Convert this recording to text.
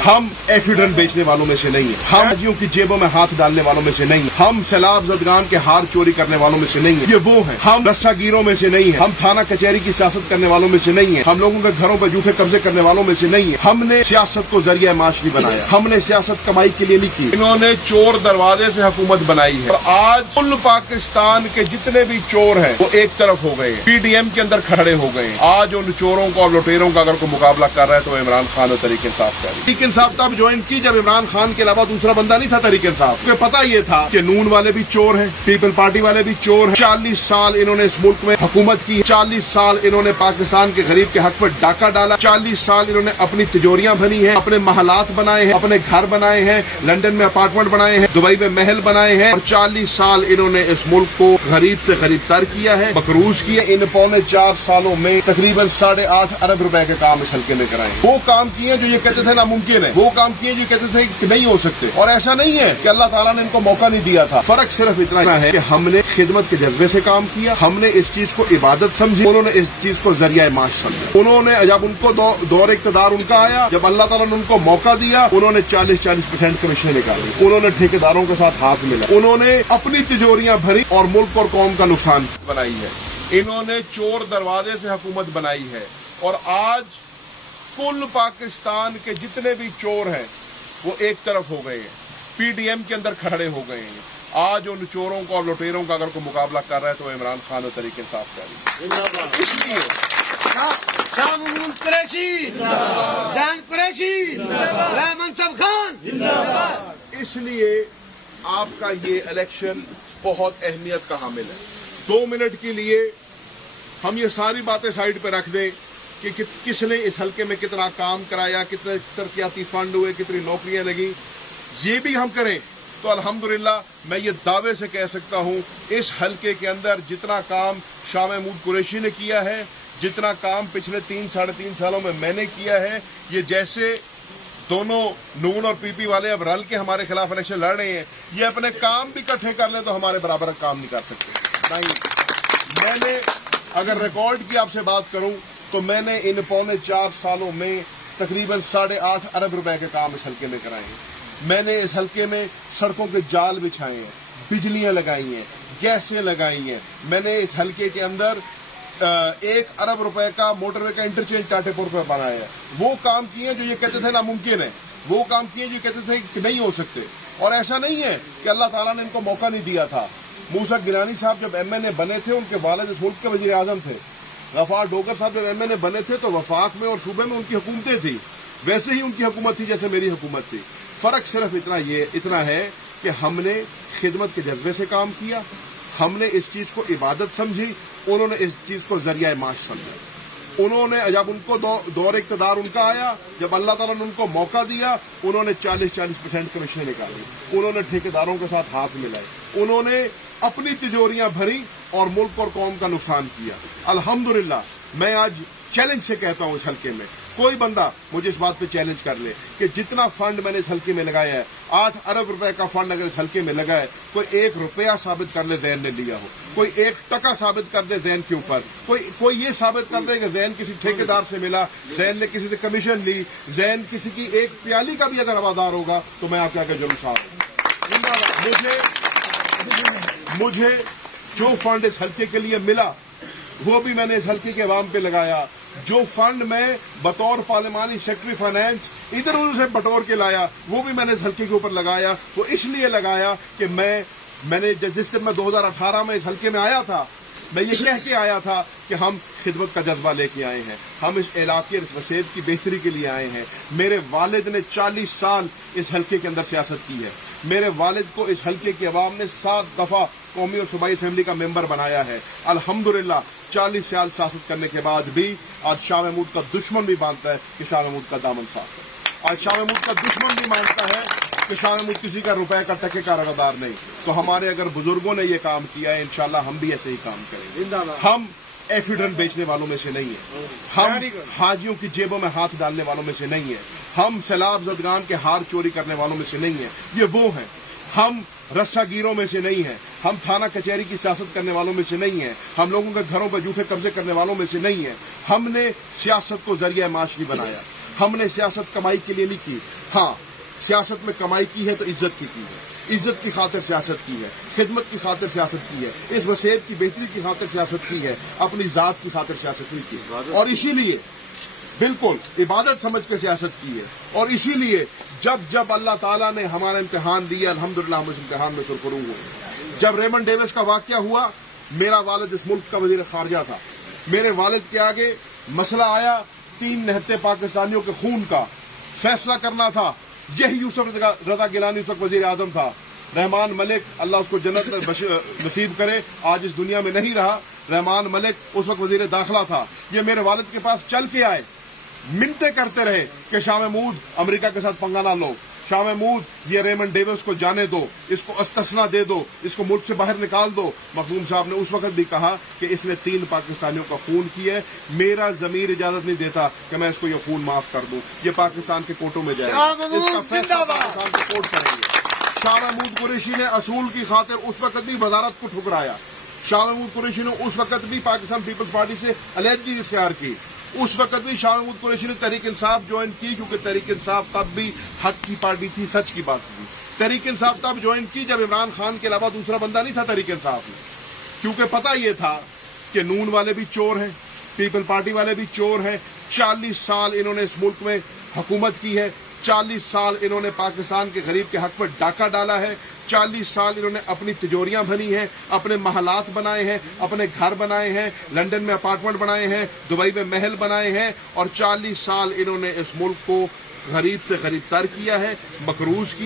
हम एफिडेंट बेचने वालों में से नहीं है, हम हाजियों की जेबों में हाथ डालने वालों में से नहीं है, हम सैलाब ज़दगान के हार चोरी करने वालों में से नहीं है, ये वो हैं। हम रस्सागीरों में से नहीं है, हम थाना कचहरी की सियासत करने वालों में से नहीं है, हम लोगों के घरों पर झूठे कब्जे करने वालों में से नहीं है। हमने सियासत को जरिया माश नहीं बनाया, हमने सियासत कमाई के लिए नहीं की। इन्होंने चोर दरवाजे से हुकूमत बनाई है और आज कुल पाकिस्तान के जितने भी चोर हैं वो एक तरफ हो गए हैं, पीडीएम के अंदर खड़े हो गए हैं। आज उन चोरों को और लुटेरों का अगर कोई मुकाबला कर रहा है तो इमरान खान और तहरीक इंसाफ कर रही है। तहरीक इंसाफ तब ज्वाइन की जब इमरान खान के अलावा दूसरा बंदा नहीं था तहरीक इंसाफ। तुम्हें पता ये था कि नून वाले भी चोर हैं, पीपल पार्टी वाले भी चोर हैं। 40 साल इन्होंने इस मुल्क में हुकूमत की, 40 साल इन्होंने पाकिस्तान के गरीब के हक पर डाका डाला, 40 साल इन्होंने अपनी तिजोरियां भरी हैं, अपने महलात बनाए हैं, अपने घर बनाए हैं, लंदन में अपार्टमेंट बनाए हैं, दुबई में महल बनाए हैं और 40 साल इन्होंने इस मुल्क को गरीब से गरीब तर किया है, मकरूज किया। इन पौने 4 सालों में तकरीबन 8.5 अरब रुपए के काम इस हल्के में कराए। वो काम किए जो ये कहते थे नामुमकिन है, वो काम किए जो कहते थे कि नहीं हो सकते। और ऐसा नहीं है कि अल्लाह ताला ने इनको मौका नहीं दिया था। फर्क सिर्फ इतना है कि हमने खिदमत के जज्बे से काम किया, हमने इस चीज को इबादत समझी, उन्होंने इस चीज को जरिया माश समझा। उन्होंने जब उनको दौर इक़्तिदार उनका आया, जब अल्लाह ताला ने उनको मौका दिया, उन्होंने 40% कमीशन निकाली, उन्होंने ठेकेदारों के साथ हाथ मिला, उन्होंने अपनी तिजोरियां भरी और मुल्क और कौम का नुकसान बनाई है। इन्होंने चोर दरवाजे से हुकूमत बनाई है और आज कुल पाकिस्तान के जितने भी चोर हैं वो एक तरफ हो गए हैं, पीडीएम के अंदर खड़े हो गए हैं। आज उन चोरों को और लुटेरों का अगर कोई मुकाबला कर रहा है तो इमरान खान और तहरीक इंसाफ कर रही है। इसलिए इसलिए आपका ये इलेक्शन बहुत अहमियत का हामिल है। 2 मिनट के लिए हम ये सारी बातें साइड पे रख दें कि किसने इस हल्के में कितना काम कराया, कितने तरक्याती फंड हुए, कितनी नौकरियां लगी, ये भी हम करें तो अल्हम्दुलिल्लाह मैं ये दावे से कह सकता हूं इस हल्के के अंदर जितना काम शाह महमूद कुरैशी ने किया है, जितना काम पिछले 3-3.5 सालों में मैंने किया है, ये जैसे दोनों नून और पीपी वाले अब रल के हमारे खिलाफ इलेक्शन लड़ रहे हैं, ये अपने काम भी इकट्ठे कर ले तो हमारे बराबर काम नहीं कर सकते। नहीं, मैंने अगर रिकॉर्ड की आपसे बात करूं तो मैंने इन पौने 4 सालों में तकरीबन 8.5 अरब रुपए के काम इस हल्के में कराए हैं। मैंने इस हल्के में सड़कों के जाल बिछाए हैं, बिजलियां लगाई हैं, गैसें लगाई हैं। मैंने इस हल्के के अंदर 1 अरब रुपए का मोटरवे का इंटरचेंज टाटेपुर पर बनाया है। वो काम किए जो ये कहते थे नामुमकिन है, वो काम किए जो कहते थे कि नहीं हो सकते। और ऐसा नहीं है कि अल्लाह ताला ने इनको मौका नहीं दिया था। मूसा गिलानी साहब जब एमएनए बने थे, उनके वालिद इस मुल्क के वजीर आजम थे। गफार डोगर साहब जब एमएनए बने थे तो वफाक में और सूबे में उनकी हुकूमतें थी, वैसे ही उनकी हुकूमत थी जैसे मेरी हुकूमत थी। फर्क सिर्फ इतना है कि हमने खिदमत के जज्बे से काम किया, हमने इस चीज को इबादत समझी, उन्होंने इस चीज को जरिया माश समझा। उन्होंने जब उनको दौर इक़्तिदार उनका आया, जब अल्लाह ताला ने उनको मौका दिया, उन्होंने 40% कमीशन निकाली, उन्होंने ठेकेदारों के साथ हाथ मिलाए, उन्होंने अपनी तिजोरियां भरी और मुल्क और कौम का नुकसान किया। अल्हम्दुलिल्लाह मैं आज चैलेंज से कहता हूं इस हल्के में कोई बंदा मुझे इस बात पे चैलेंज कर ले कि जितना फंड मैंने इस हल्के में लगाया है, 8 अरब रुपए का फंड अगर इस हल्के में लगा है, कोई 1 रुपया साबित कर ले जैन ने लिया हो, कोई 1 टका साबित कर दे जैन के ऊपर, कोई ये साबित कर दे कि जैन किसी ठेकेदार से मिला, जैन ने किसी से कमीशन ली, जैन किसी की 1 प्याली का भी अगर हवादार होगा तो मैं आपके आगे जुल्म मुझे जो फंड इस हल्के के लिए मिला वो भी मैंने इस हल्के के अवाम पे लगाया। जो फंड मैं बतौर पार्लिमानी सेक्रेटरी फाइनेंस इधर उधर से बटोर के लाया वो भी मैंने इस हल्के के ऊपर लगाया। वो इसलिए लगाया कि मैंने जिस दिन मैं 2018 में इस हल्के में आया था, मैं ये कह के आया था कि हम खिदमत का जज्बा लेके आए हैं, हम इस इलाके इस वसेब की बेहतरी के लिए आए हैं। मेरे वालिद ने 40 साल इस हल्के के अंदर सियासत की है। मेरे वालिद को इस हल्के की अवाम ने 7 दफा कौमी और सूबाई असेंबली का मेंबर बनाया है। अल्हम्दुलिल्लाह 40 साल सियासत करने के बाद भी आज शाह महमूद का दुश्मन भी मानता है कि शाह महमूद का दामन साफ है। आज शाह महमूद का दुश्मन भी मानता है कि शाह महमूद किसी का रुपए का टके का रगदार नहीं। तो हमारे अगर बुजुर्गों ने ये काम किया है, इंशाल्लाह हम भी ऐसे ही काम करेंगे। हम एफिडेंट बेचने वालों में से नहीं है, हम हाजियों की जेबों में हाथ डालने वालों में से नहीं है, हम सैलाब ज़दगान के हार चोरी करने वालों में से नहीं है, ये वो हैं। हम रस्सागीरों में से नहीं है, हम थाना कचहरी की सियासत करने वालों में से नहीं है, हम लोगों के घरों पर झूठे कब्जे करने वालों में से नहीं है। हमने सियासत को जरिया माश नहीं बनाया, ہم نے سیاست کمائی کے لیے نہیں کی. ہاں سیاست میں کمائی کی ہے تو عزت کی ہے. عزت کی خاطر سیاست کی ہے, خدمت کی خاطر سیاست کی ہے, اس وسیب کی بہتری کی خاطر سیاست کی ہے, اپنی ذات کی خاطر سیاست نہیں کی. اور اسی لیے بالکل عبادت سمجھ کے سیاست کی ہے. اور اسی لیے جب اللہ تعالیٰ نے ہمارا امتحان دیا, الحمدللہ ہم اس امتحان میں سرخرو ہوئے. جب ریمنڈ ڈیوس کا واقعہ ہوا, میرا والد اس ملک کا وزیر خارجہ تھا. میرے والد کے آگے مسئلہ آیا 3 نہتے پاکستانیوں کے خون کا, فیصلہ کرنا تھا. یہی یوسف رضا گیلانی اس وقت وزیر اعظم تھا. رحمان ملک اللہ اس کو جنت نصیب کرے, آج اس دنیا میں نہیں رہا. رحمان ملک اس وقت وزیر داخلہ تھا. یہ میرے والد کے پاس چل کے آئے, منتیں کرتے رہے کہ شاہ محمود امریکہ کے ساتھ پنگا نہ لو, شاہ محمود یہ ریمنڈ ڈیوس کو جانے دو, اس کو استثنا دے دو, اس کو ملک سے باہر نکال دو. مخدوم صاحب نے اس وقت بھی کہا کہ اس نے 3 پاکستانیوں کا خون کیا ہے, میرا ضمیر اجازت نہیں دیتا کہ میں اس کو یہ خون معاف کر دوں. یہ پاکستان کے کورٹوں میں جائے گا, اس کا فیصلہ پاکستان کے کورٹ کریں گے. شاہ محمود قریشی نے اصول کی خاطر اس وقت بھی وزارت کو ٹھکرایا. شاہ محمود قریشی نے اس وقت بھی پاکستان پیپلز پارٹی سے علیحدگی اختیار کی. اس وقت بھی شاہ محمود قریشی نے تحریک انصاف جوائن کی, کیونکہ تحریک انصاف تب بھی حق کی پارٹی تھی, سچ کی بات تھی. تحریک انصاف تب جوائن کی جب عمران خان کے علاوہ دوسرا بندہ نہیں تھا تحریک انصاف میں, کیونکہ پتہ یہ تھا کہ نون والے بھی چور ہیں, پیپل پارٹی والے بھی چور ہیں. 40 سال انہوں نے اس ملک میں حکومت کی ہے, 40 سال انہوں نے پاکستان کے غریب کے حق پر ڈاکہ ڈالا ہے, 40 سال انہوں نے اپنی تجوریاں بھری ہیں, اپنے محلات بنائے ہیں, اپنے گھر بنائے ہیں, لندن میں اپارٹمنٹ بنائے ہیں, دبئی میں محل بنائے ہیں, اور 40 سال انہوں نے اس ملک کو غریب سے غریب تر کیا ہے, مقروض کیا.